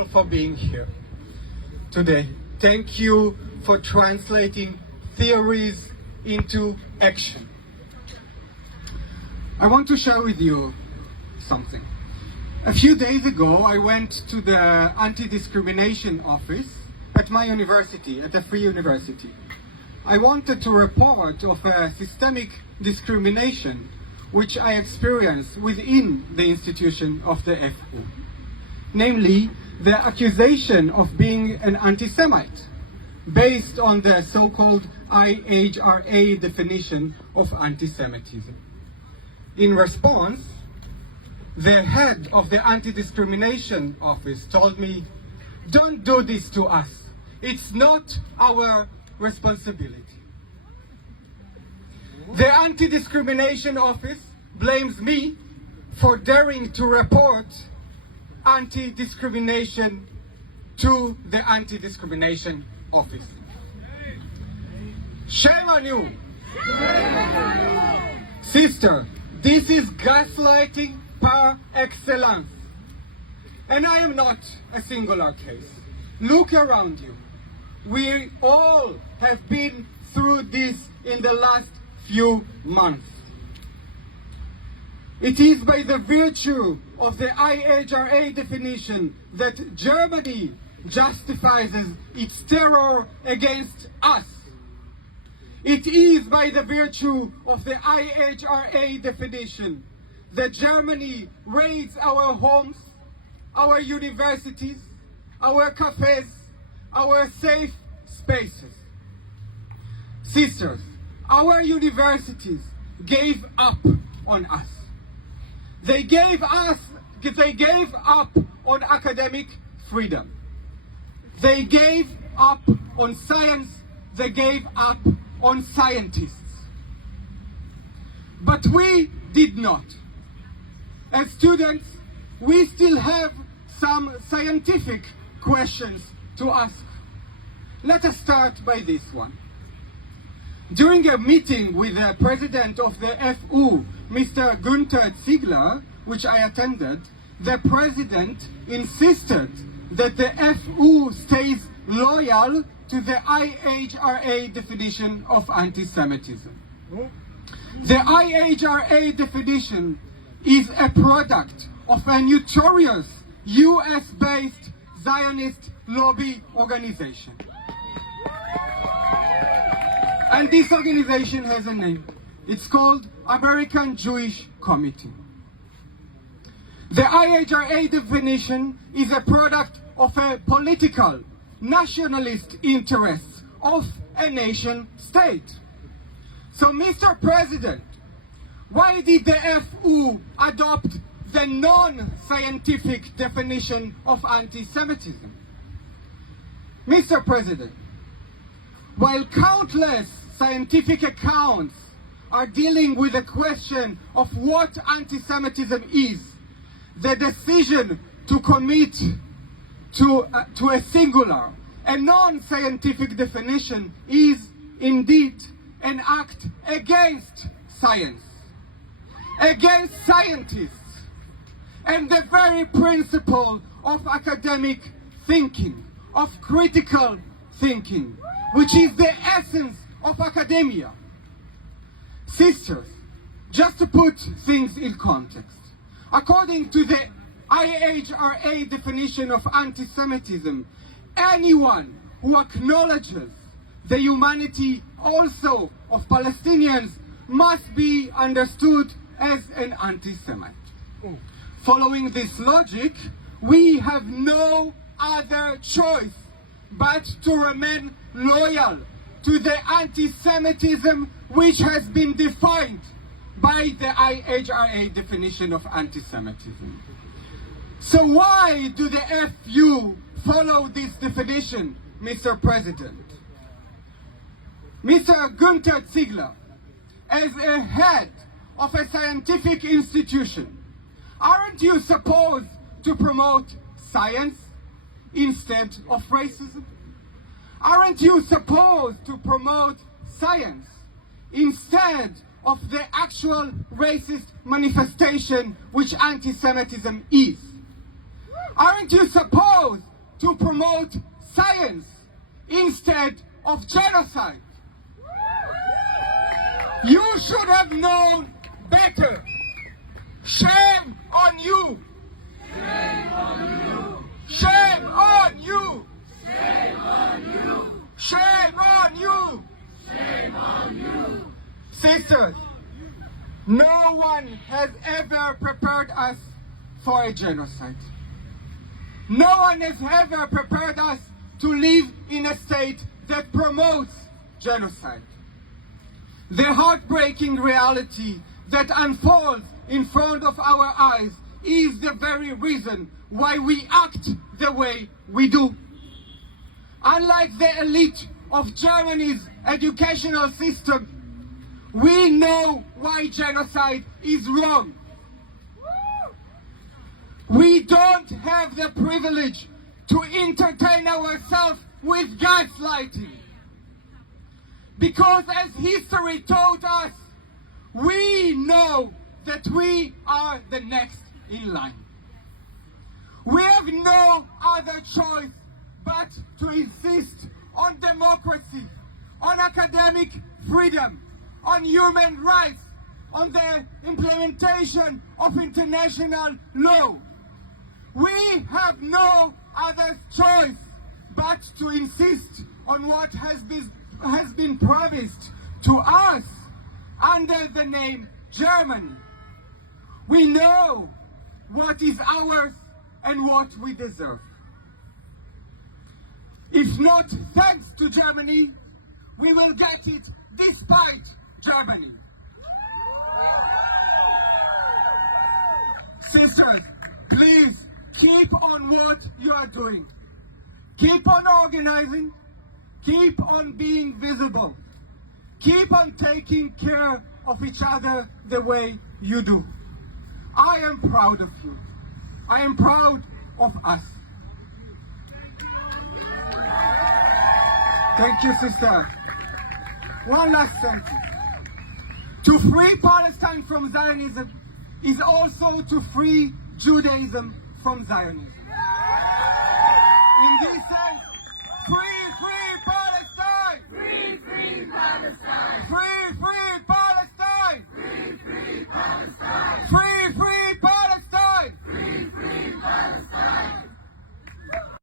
all for being here today. Thank you for translating theories into action. I want to share with you something. A few days ago, I went to the anti-discrimination office at my university, at a free university. I wanted to report of a systemic discrimination which I experienced within the institution of the FU. Namely, the accusation of being an anti-Semite, based on the so-called IHRA definition of anti-Semitism. In response, the head of the anti-discrimination office told me, "Don't do this to us. It's not our responsibility." The anti-discrimination office blames me for daring to report anti-discrimination to the anti-discrimination office. Shame on you! Sister, this is gaslighting par excellence. And I am not a singular case. Look around you. We all have been through this in the last few months. It is by the virtue of the IHRA definition that Germany justifies its terror against us. It is by the virtue of the IHRA definition that Germany raids our homes, our universities, our cafes, our safe spaces. Sisters, our universities gave up on us. They gave up on academic freedom. They gave up on science. They gave up on scientists. But we did not. As students, we still have some scientific questions to ask. Let us start by this one. During a meeting with the president of the FU, Mr. Günther Ziegler, which I attended, the president insisted that the FU stays loyal to the IHRA definition of anti-Semitism. The IHRA definition is a product of a notorious US-based Zionist lobby organization. And this organization has a name. It's called American Jewish Committee. The IHRA definition is a product of a political, nationalist interests of a nation state. So, Mr. President, why did the FU adopt the non-scientific definition of anti-Semitism? Mr. President, while countless scientific accounts are dealing with the question of what anti-Semitism is, the decision to commit to a singular, a non-scientific definition is indeed an act against science, against scientists, and the very principle of academic thinking, of critical thinking, which is the essence of academia. Sisters, just to put things in context, according to the IHRA definition of anti-Semitism, anyone who acknowledges the humanity also of Palestinians must be understood as an anti-Semite. Following this logic, we have no other choice but to remain loyal to the anti-Semitism which has been defined by the IHRA definition of anti-Semitism. So why do the FU follow this definition, Mr. President? Mr. Günther Ziegler, as a head of a scientific institution, aren't you supposed to promote science instead of racism? Aren't you supposed to promote science instead of the actual racist manifestation which anti-Semitism is? Aren't you supposed promote science instead of genocide. You should have known better. Shame on you. Shame on you. Shame on you. Shame on you. Shame on you. Shame on you. Sisters, no one has ever prepared us for a genocide. No one has ever prepared us to live in a state that promotes genocide. The heartbreaking reality that unfolds in front of our eyes is the very reason why we act the way we do. Unlike the elite of Germany's educational system, we know why genocide is wrong. We don't have the privilege to entertain ourselves with gaslighting. Because as history taught us, we know that we are the next in line. We have no other choice but to insist on democracy, on academic freedom, on human rights, on the implementation of international law. We have no other choice but to insist on what has been promised to us under the name Germany. We know what is ours and what we deserve. If not thanks to Germany, we will get it despite Germany. Sisters, please keep on what you are doing. Keep on organizing. Keep on being visible. Keep on taking care of each other the way you do. I am proud of you. I am proud of us. Thank you, sister. One last sentence. To free Palestine from Zionism is also to free Judaism from Zionism. In this sense, free